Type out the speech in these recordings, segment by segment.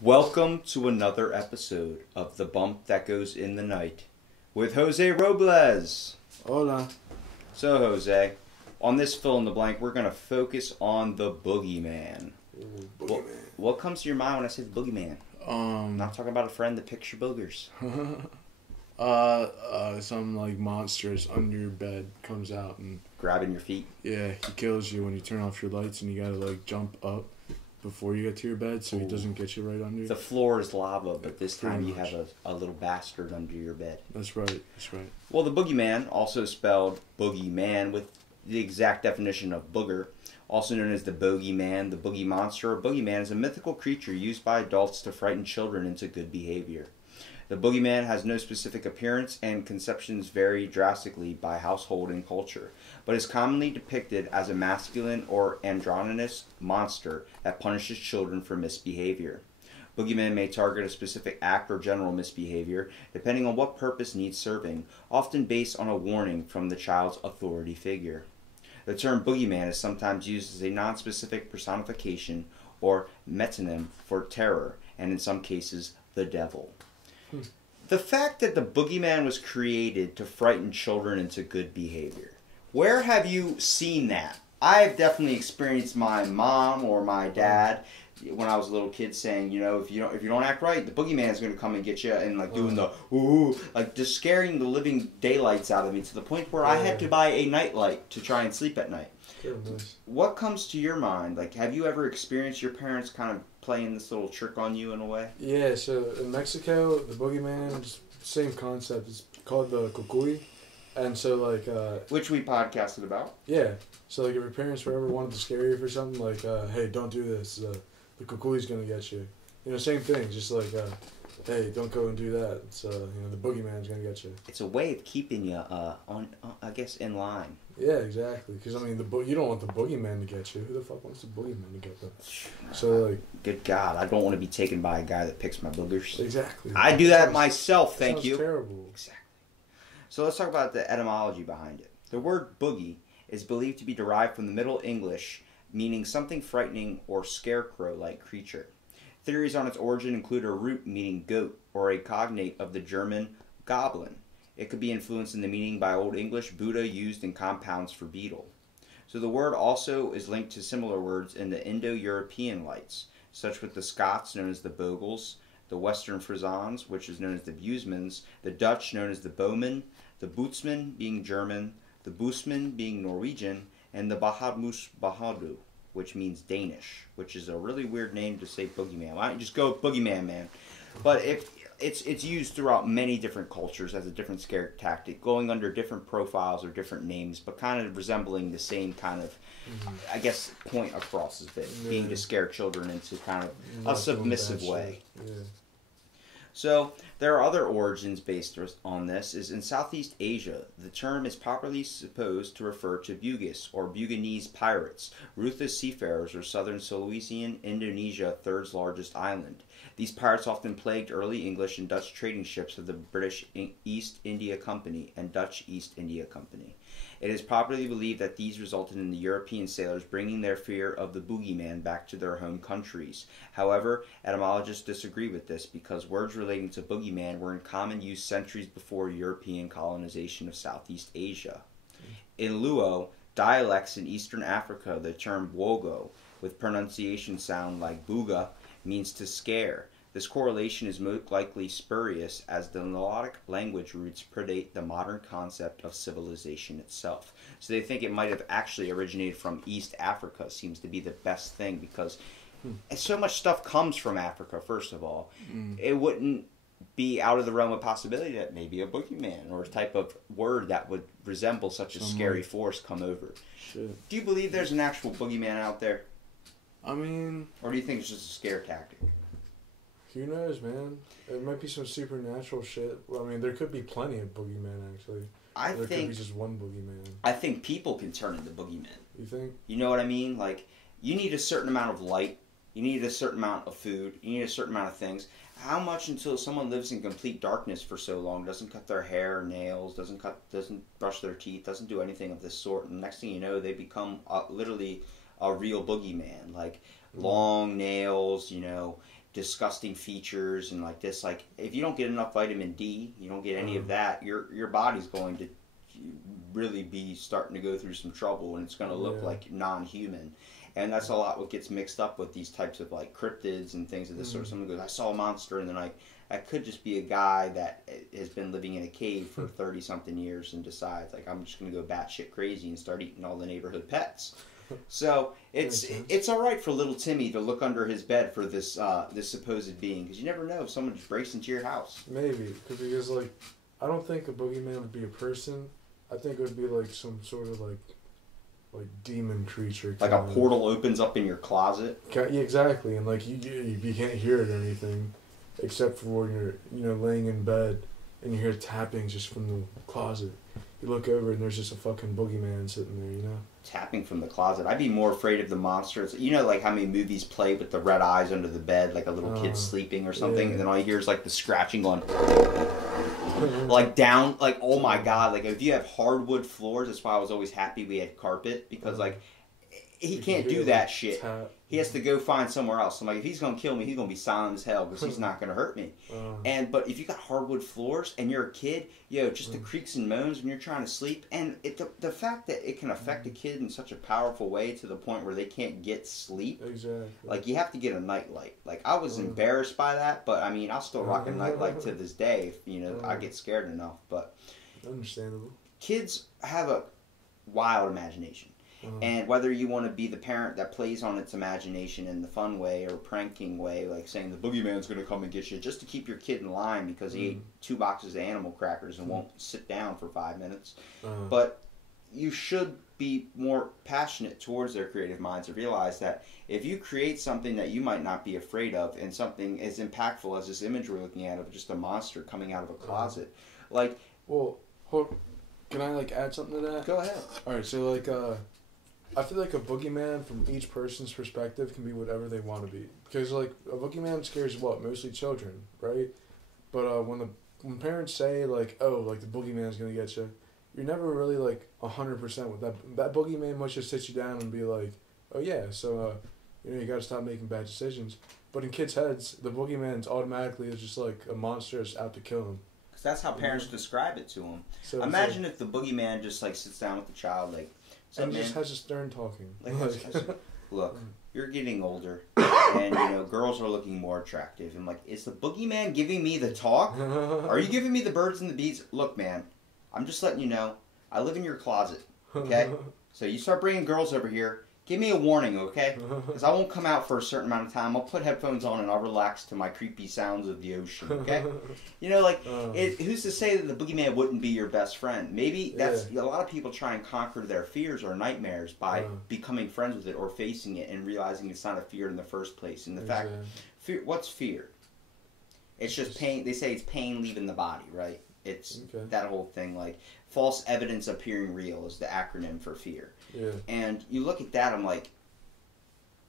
Welcome to another episode of The Bump That Goes in the Night with Jose Robles. Hola. So, Jose, on this fill in the blank, we're going to focus on the Boogeyman. Boogeyman. What comes to your mind when I say the Boogeyman? I'm not talking about a friend that picks your boogers. Some like monsters under your bed comes out and Grabbing your feet. yeah, he kills you when you turn off your lights and you gotta like jump up before you get to your bed so he doesn't get you right under. The floor is lava, but this time you Pretty have a little bastard under your bed. That's right. That's right. Well, the Boogeyman, also spelled Boogeyman with the exact definition of booger, also known as the Bogeyman, the Boogie Monster, or Boogeyman, is a mythical creature used by adults to frighten children into good behavior. The Boogeyman has no specific appearance, and conceptions vary drastically by household and culture, but is commonly depicted as a masculine or androgynous monster that punishes children for misbehavior. Boogeymen may target a specific act or general misbehavior, depending on what purpose needs serving, often based on a warning from the child's authority figure. The term Boogeyman is sometimes used as a nonspecific personification or metonym for terror, and in some cases, the devil. The fact that the Boogeyman was created to frighten children into good behavior. Where have you seen that? I've definitely experienced my mom or my dad when I was a little kid saying, you know, if you don't act right, the Boogeyman's going to come and get you, and like doing the ooh, like just scaring the living daylights out of me to the point where I had to buy a nightlight to try and sleep at night. What comes to your mind? Like, have you ever experienced your parents kind of playing this little trick on you in a way? Yeah, so in Mexico, the Boogeyman, same concept. It's called the cucuy. And so, like... Which we podcasted about. Yeah. So, like, if your parents were ever wanted to scare you for something, like, hey, don't do this. The cucuy's going to get you. You know, same thing. Just like, hey, don't go and do that. It's, you know, the Boogeyman's going to get you. It's a way of keeping you, I guess, in line. Yeah, exactly. Because, I mean, you don't want the Boogeyman to get you. Who the fuck wants the Boogeyman to get them? So, like... Good God, I don't want to be taken by a guy that picks my boogers. Exactly. I do that myself, thank you. Terrible. Exactly. So let's talk about the etymology behind it. The word boogie is believed to be derived from the Middle English, meaning something frightening or scarecrow-like creature. Theories on its origin include a root meaning goat, or a cognate of the German goblin. It could be influenced in the meaning by Old English Buddha used in compounds for beetle. So the word also is linked to similar words in the Indo-European lights, such with the Scots known as the Bogles, the Western Frisons, which is known as the Bogeymen, the Dutch known as the Bowmen, the Bootsman being German, the Boosman being Norwegian, and the Bahamut Bahadu, which means Danish, which is a really weird name to say Boogeyman. Why don't you just go with Boogeyman, man? But it's used throughout many different cultures as a different scare tactic, going under different profiles or different names, but kind of resembling the same kind of, I guess, point across is it, being to scare children into kind of a submissive way. Yeah. So there are other origins based on this. Is in Southeast Asia, the term is popularly supposed to refer to Bugis or Buginese pirates, ruthless seafarers, or southern Sulawesi, Indonesia, third largest island. These pirates often plagued early English and Dutch trading ships of the British East India Company and Dutch East India Company. It is popularly believed that these resulted in the European sailors bringing their fear of the Boogeyman back to their home countries. However, etymologists disagree with this because words relating to Boogeyman were in common use centuries before European colonization of Southeast Asia. In Luo, dialects in Eastern Africa, the term wogo, with pronunciation sound like booga, means to scare. This correlation is most likely spurious as the Nilotic language roots predate the modern concept of civilization itself. So they think it might have actually originated from East Africa. Seems to be the best thing because so much stuff comes from Africa, first of all. It wouldn't be out of the realm of possibility that maybe a Boogeyman or a type of word that would resemble such a scary force come over. Shit. Do you believe there's an actual Boogeyman out there? I mean... Or do you think it's just a scare tactic? Who knows, man? It might be some supernatural shit. Well, I mean, there could be plenty of Boogeymen, actually. There could be just one Boogeyman. I think people can turn into Boogeymen. You think? You know what I mean? Like, you need a certain amount of light. You need a certain amount of food. You need a certain amount of things. How much until someone lives in complete darkness for so long, doesn't cut their hair or nails, doesn't brush their teeth, doesn't do anything of this sort, and next thing you know, they become literally a real Boogeyman. Like, long nails, you know, disgusting features and like this. Like if you don't get enough vitamin D, you don't get any of that, your body's going to really be starting to go through some trouble, and it's going to look like non-human. And that's a lot what gets mixed up with these types of like cryptids and things of this sort. Someone goes, I saw a monster, and then like, I could just be a guy that has been living in a cave for 30-something years and decides, like, I'm just going to go batshit crazy and start eating all the neighborhood pets. So it's all right for little Timmy to look under his bed for this this supposed being, because you never know if someone just breaks into your house. Maybe, because like, I don't think a boogeyman would be a person. I think it would be like some sort of like demon creature. Like a portal opens up in your closet. Yeah, exactly, and like you can't hear it or anything, except for when you're laying in bed and you hear tapping just from the closet. You look over and there's just a fucking boogeyman sitting there, Tapping from the closet. I'd be more afraid of the monsters. Like how many movies play with the red eyes under the bed, like a little kid sleeping or something, and then all you hear is like the scratching going, like down, like oh my god, like if you have hardwood floors, that's why I was always happy we had carpet, because like he can't do that shit. He has to go find somewhere else. I'm like, if he's gonna kill me, he's gonna be silent as hell, because he's not gonna hurt me. But if you got hardwood floors and you're a kid, just the creaks and moans when you're trying to sleep, and the fact that it can affect a kid in such a powerful way to the point where they can't get sleep. Exactly. Like you have to get a nightlight. Like I was embarrassed by that, but I mean I'll still rock a nightlight to this day if I get scared enough. But understandable. Kids have a wild imagination. And whether you want to be the parent that plays on its imagination in the fun way or pranking way, like saying the boogeyman's going to come and get you just to keep your kid in line because he ate 2 boxes of animal crackers and won't sit down for 5 minutes. But you should be more passionate towards their creative minds and realize that if you create something that you might not be afraid of, and something as impactful as this image we're looking at of just a monster coming out of a closet, like... Well, can I like add something to that? Go ahead. Alright, so like... I feel like a boogeyman from each person's perspective can be whatever they want to be. Because, like, a boogeyman scares what? Mostly children, right? But when parents say, like, oh, like, the boogeyman's going to get you, you're never really, like, 100% with that. That boogeyman might just sit you down and be like, oh, yeah, so, you got to stop making bad decisions. But in kids' heads, the boogeyman's automatically is just, like, a monster that's out to kill them. Because that's how parents describe it to them. So imagine if the boogeyman just, like, sits down with the child, like, and just has a stern talking. Look, you're getting older, and girls are looking more attractive. And like, is the boogeyman giving me the talk? Are you giving me the birds and the bees? Look, man, I'm just letting you know, I live in your closet. Okay, so you start bringing girls over here. Give me a warning, okay? Because I won't come out for a certain amount of time. I'll put headphones on and I'll relax to my creepy sounds of the ocean, okay? Who's to say that the boogeyman wouldn't be your best friend? Maybe that's a lot of people try and conquer their fears or nightmares by becoming friends with it or facing it and realizing it's not a fear in the first place. And the fact, what's fear? It's just pain. They say it's pain leaving the body, right? It's that whole thing, like false evidence appearing real is the acronym for fear. Yeah. And you look at that, I'm like,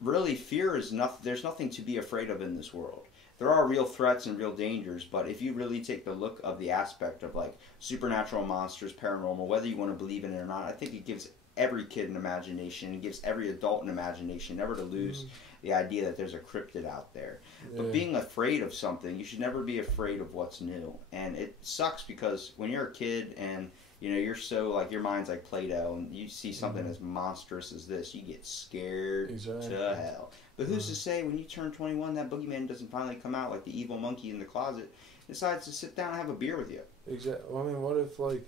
really, fear is nothing. There's nothing to be afraid of in this world. There are real threats and real dangers, but if you really take the look of the aspect of like supernatural monsters, paranormal, whether you want to believe in it or not, I think it gives every kid an imagination. It gives every adult an imagination, never to lose the idea that there's a cryptid out there. But being afraid of something, you should never be afraid of what's new. And it sucks because when you're a kid and you're so, like, your mind's like Play-Doh, and you see something as monstrous as this, you get scared to hell. But who's to say when you turn 21, that boogeyman doesn't finally come out like the evil monkey in the closet, decides to sit down and have a beer with you? Exactly. Well, I mean, what if, like,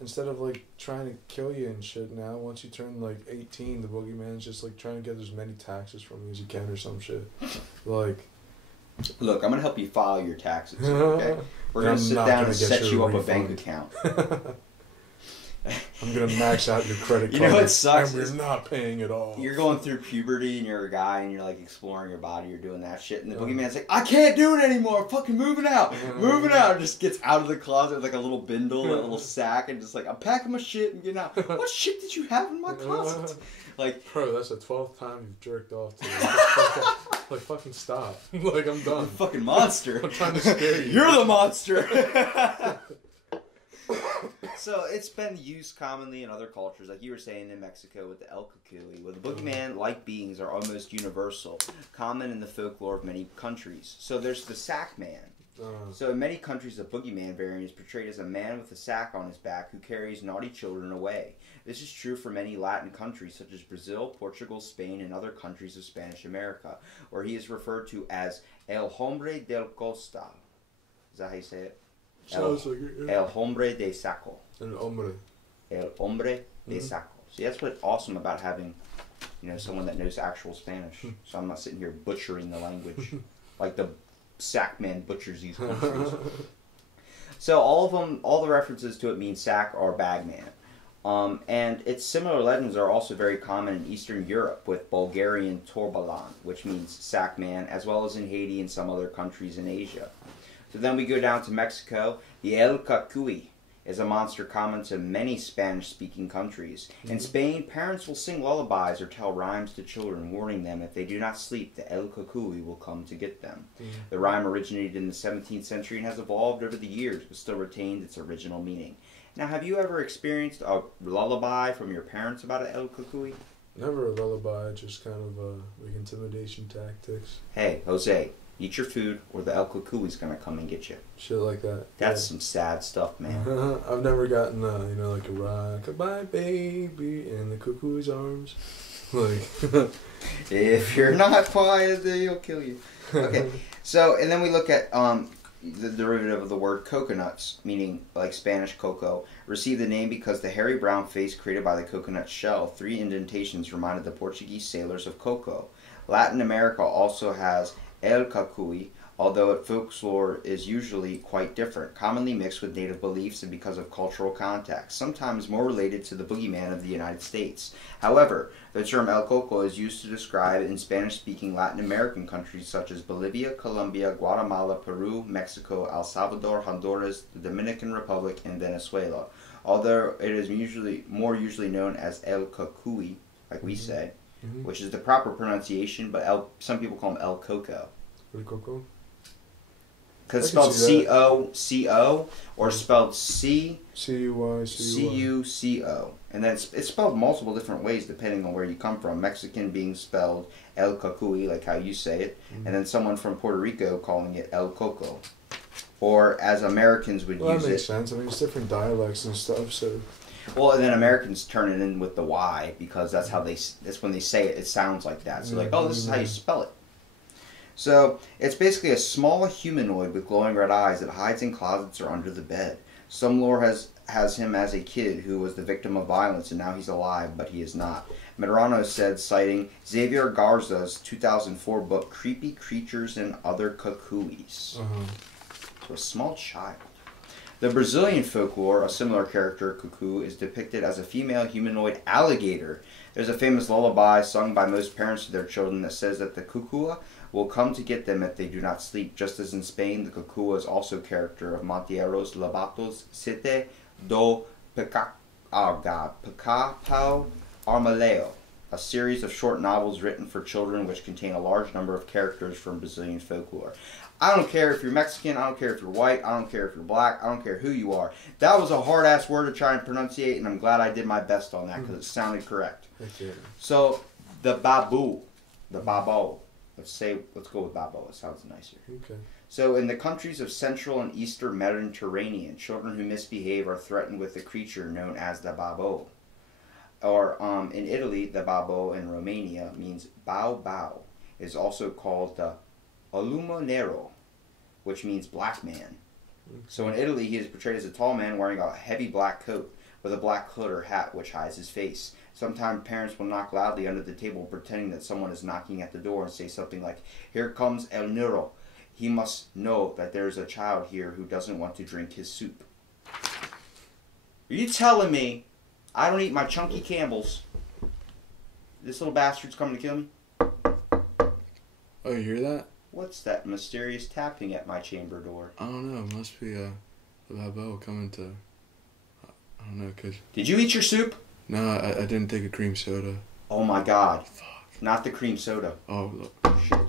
instead of, like, trying to kill you and shit now, once you turn, like, 18, the boogeyman's just, like, trying to get as many taxes from you as you can or some shit. Like... Look, I'm going to help you file your taxes, okay? We're going to sit down and set you up a bank account. I'm going to max out your credit card. You know what sucks? And we're not paying it all. You're going through puberty and you're a guy and you're like exploring your body, you're doing that shit, and the boogeyman's like, I can't do it anymore, I'm fucking moving out, and just gets out of the closet with like a little bindle, a little sack, and just like, I'm packing my shit and getting out. What shit did you have in my closet? Like, bro, that's the 12th time you've jerked off to me. Like, fucking stop. Like, I'm done. You're a fucking monster. I'm trying to scare you. You're the monster. So it's been used commonly in other cultures, like you were saying in Mexico with the El Cucuy, where the boogeyman-like beings are almost universal, common in the folklore of many countries. So there's the sack man. So in many countries, the boogeyman variant is portrayed as a man with a sack on his back who carries naughty children away. This is true for many Latin countries such as Brazil, Portugal, Spain, and other countries of Spanish America, where he is referred to as El Hombre del Costa. Is that how you say it? Sounds like it, yeah. El Hombre de Saco. El Hombre. El Hombre de Saco. See, that's what's awesome about having, someone that knows actual Spanish. So I'm not sitting here butchering the language like the sack man butchers these countries. So all the references to it mean sack or bagman. And its similar legends are also very common in Eastern Europe with Bulgarian Torbalan, which means sack man, as well as in Haiti and some other countries in Asia. So then we go down to Mexico. The El Cucuy is a monster common to many Spanish-speaking countries. In Spain, parents will sing lullabies or tell rhymes to children, warning them if they do not sleep, the El Cucuy will come to get them. The rhyme originated in the 17th century and has evolved over the years, but still retained its original meaning. Now, have you ever experienced a lullaby from your parents about an El Cucuy? Never a lullaby, just kind of like intimidation tactics. Hey, Jose, eat your food or the El Cucuy's going to come and get you. Shit like that. That's some sad stuff, man. I've never gotten, like a rock-a-bye baby in the cuckoo's arms. Like, if you're not quiet, they'll kill you. Okay, so, and then we look at the derivative of the word coconuts, meaning like Spanish cocoa, received the name because the hairy brown face created by the coconut shell, 3 indentations reminded the Portuguese sailors of cocoa. Latin America also has El Cucuy, although its folklore is usually quite different, commonly mixed with native beliefs and because of cultural context, sometimes more related to the boogeyman of the United States. However, the term El Coco is used to describe in Spanish-speaking Latin American countries such as Bolivia, Colombia, Guatemala, Peru, Mexico, El Salvador, Honduras, the Dominican Republic, and Venezuela. Although it is more usually known as El Cucuy, like we say, which is the proper pronunciation, but some people call him El Coco. El Coco? Because it's spelled C-O-C-O or spelled C-U-Y. C-U-C-O. And then it's spelled multiple different ways depending on where you come from. Mexican being spelled El Cucuy, like how you say it, and then someone from Puerto Rico calling it El Coco. Or as Americans would use it. That makes sense. I mean, it's different dialects and stuff, so... Well, and then Americans turn it in with the Y because that's how that's when they say it, it sounds like that. So like, oh, this is how you spell it. So it's basically a small humanoid with glowing red eyes that hides in closets or under the bed. Some lore has him as a kid who was the victim of violence and now he's alive, but he is not. Medrano said, citing Xavier Garza's 2004 book, Creepy Creatures and Other Cucuys. So a small child. The Brazilian folklore, a similar character, cuckoo, is depicted as a female humanoid alligator. There's a famous lullaby sung by most parents to their children that says that the cuckoo will come to get them if they do not sleep. Just as in Spain, the cuckoo is also a character of Montero's Labatos Sete do Pecapau Armaleo, a series of short novels written for children which contain a large number of characters from Brazilian folklore. I don't care if you're Mexican, I don't care if you're white, I don't care if you're black, I don't care who you are. That was a hard-ass word to try and pronunciate, and I'm glad I did my best on that because it sounded correct. Okay. So, the babu, the babo. Let's go with babo, it sounds nicer. Okay. So, in the countries of Central and Eastern Mediterranean, children who misbehave are threatened with a creature known as the babo. Or, in Italy, the babo in Romania means bao bao. It is also called the Olumo Nero, which means black man. So in Italy, he is portrayed as a tall man wearing a heavy black coat with a black hood or hat which hides his face. Sometimes parents will knock loudly under the table pretending that someone is knocking at the door and say something like, "Here comes El Nero. He must know that there is a child here who doesn't want to drink his soup." Are you telling me I don't eat my chunky Campbells? This little bastard's coming to kill me? Oh, you hear that? What's that mysterious tapping at my chamber door? I don't know. It must be the babo coming to... I don't know, cause... Did you eat your soup? No, I didn't take a cream soda. Oh my god. Fuck. Not the cream soda. Oh, look. Shit.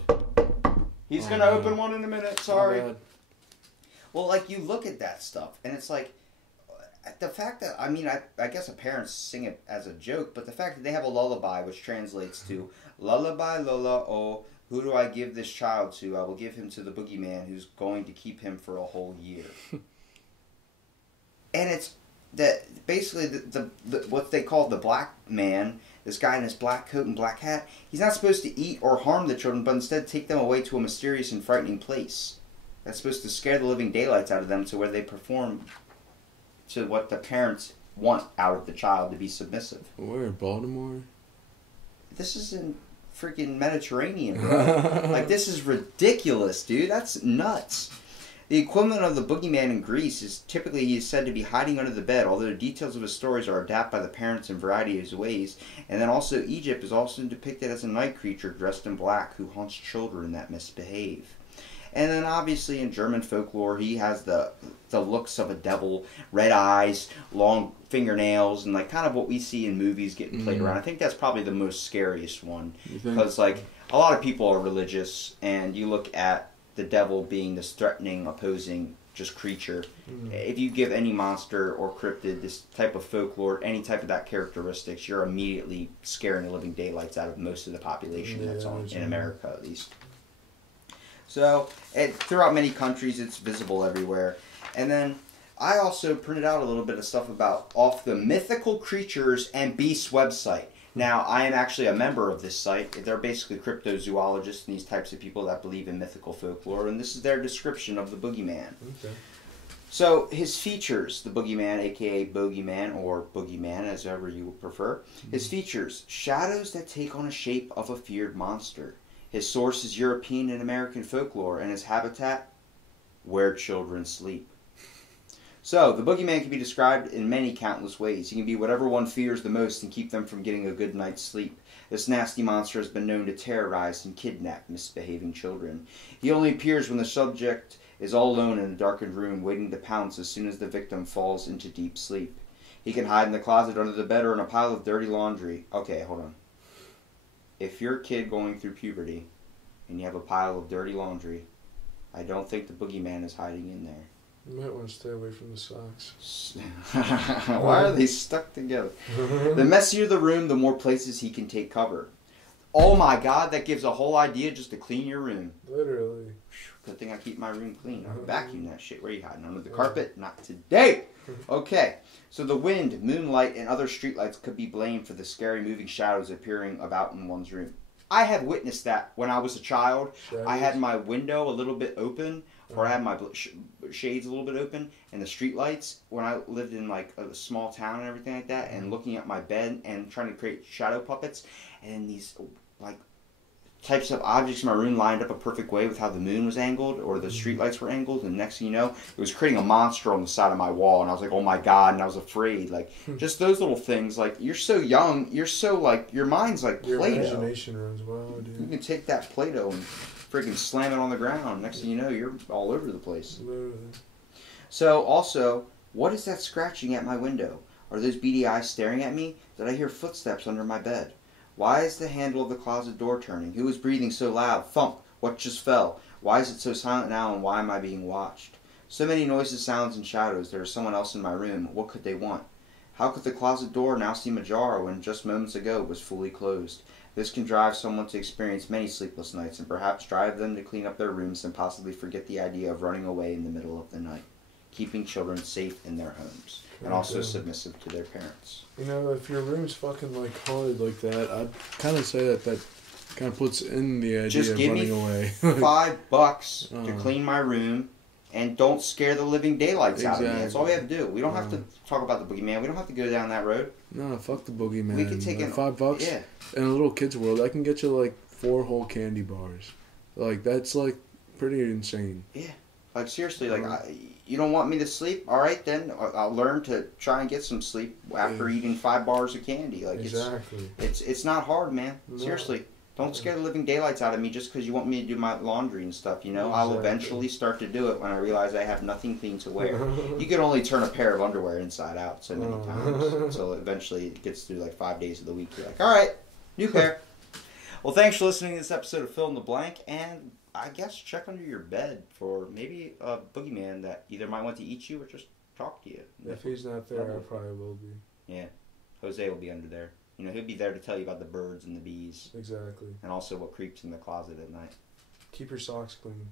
He's gonna open one in a minute, sorry. Bad. Well, like, you look at that stuff, and it's like, the fact that, I mean, I guess the parents sing it as a joke, but the fact that they have a lullaby which translates to lullaby Lola, oh, who do I give this child to? I will give him to the boogeyman who's going to keep him for a whole year. And it's that basically the what they call the black man, this guy in his black coat and black hat, he's not supposed to eat or harm the children, but instead take them away to a mysterious and frightening place. That's supposed to scare the living daylights out of them to where they perform to what the parents want out of the child, to be submissive. Where, in Baltimore? This is in freaking Mediterranean, bro. Like, this is ridiculous, dude. That's nuts. The equivalent of the boogeyman in Greece is typically he is said to be hiding under the bed, although the details of his stories are adapted by the parents in a variety of ways. And then also Egypt is also depicted as a night creature dressed in black who haunts children that misbehave. And then obviously in German folklore he has the looks of a devil, red eyes, long fingernails, and like kind of what we see in movies getting played around. I think that's probably the most scariest one, because like a lot of people are religious, and you look at the devil being this threatening, opposing just creature. If you give any monster or cryptid this type of folklore, any type of that characteristics, you're immediately scaring the living daylights out of most of the population that's on in America, at least. So throughout many countries, it's visible everywhere. And then I also printed out a little bit of stuff off the Mythical Creatures and Beasts website. Now, I am actually a member of this site. They're basically cryptozoologists and these types of people that believe in mythical folklore, and this is their description of the Boogeyman. Okay. So, his features, the Boogeyman, aka Bogeyman, or Boogeyman, as ever you would prefer. His features, shadows that take on a shape of a feared monster. His source is European and American folklore, and his habitat, where children sleep. So, the Boogeyman can be described in many countless ways. He can be whatever one fears the most and keep them from getting a good night's sleep. This nasty monster has been known to terrorize and kidnap misbehaving children. He only appears when the subject is all alone in a darkened room, waiting to pounce as soon as the victim falls into deep sleep. He can hide in the closet, under the bed, or in a pile of dirty laundry. Okay, hold on. If you're a kid going through puberty and you have a pile of dirty laundry, I don't think the Boogeyman is hiding in there. You might want to stay away from the socks. Why are they stuck together? The messier the room, the more places he can take cover. Oh my God, that gives a whole idea just to clean your room. Literally. Good thing I keep my room clean. I vacuum that shit. Where are you hiding? Under the carpet? Not today. Okay, so the wind, moonlight, and other streetlights could be blamed for the scary moving shadows appearing about in one's room. I have witnessed that when I was a child. Shadows. I had my window a little bit open, or I had my shades a little bit open, and the street lights, when I lived in like a small town and everything like that, and looking at my bed and trying to create shadow puppets, and these like types of objects in my room lined up a perfect way with how the moon was angled or the street lights were angled, and next thing you know, it was creating a monster on the side of my wall, and I was like, oh my God, and I was afraid. Like, just those little things, like, you're so young, you're so, like, your mind's like Play-Doh. Your imagination runs wild, dude. You can take that Play-Doh and freaking slam it on the ground. Next thing you know, you're all over the place. Literally. So, also, what is that scratching at my window? Are those beady eyes staring at me? Did I hear footsteps under my bed? Why is the handle of the closet door turning? Who is breathing so loud? Thump! What just fell? Why is it so silent now, and why am I being watched? So many noises, sounds, and shadows. There is someone else in my room. What could they want? How could the closet door now seem ajar when just moments ago it was fully closed? This can drive someone to experience many sleepless nights, and perhaps drive them to clean up their rooms and possibly forget the idea of running away in the middle of the night, keeping children safe in their homes, and also submissive to their parents. You know, if your room's fucking like haunted like that, I'd kind of say that kind of puts in the idea of running away. $5 to clean my room, and don't scare the living daylights out of me. That's all we have to do. We don't have to talk about the Boogeyman. We don't have to go down that road. No, fuck the Boogeyman. We can take like $5. Yeah. In a little kid's world, I can get you like 4 whole candy bars. Like, that's like pretty insane. Yeah. Like, seriously, like, you don't want me to sleep? All right, then. I'll learn to try and get some sleep after eating 5 bars of candy. Like, exactly. It's not hard, man. No. Seriously. Don't scare the living daylights out of me just because you want me to do my laundry and stuff, you know? Exactly. I'll eventually start to do it when I realize I have nothing clean to wear. You can only turn a pair of underwear inside out so many times until eventually it gets through like 5 days of the week. You're like, all right, new pair. Well, thanks for listening to this episode of Fill in the Blank, and I guess check under your bed for maybe a Boogeyman that either might want to eat you or just talk to you. If he's not there, I probably will be. Yeah. Jose will be under there. You know, he'll be there to tell you about the birds and the bees. Exactly. And also what creeps in the closet at night. Keep your socks clean.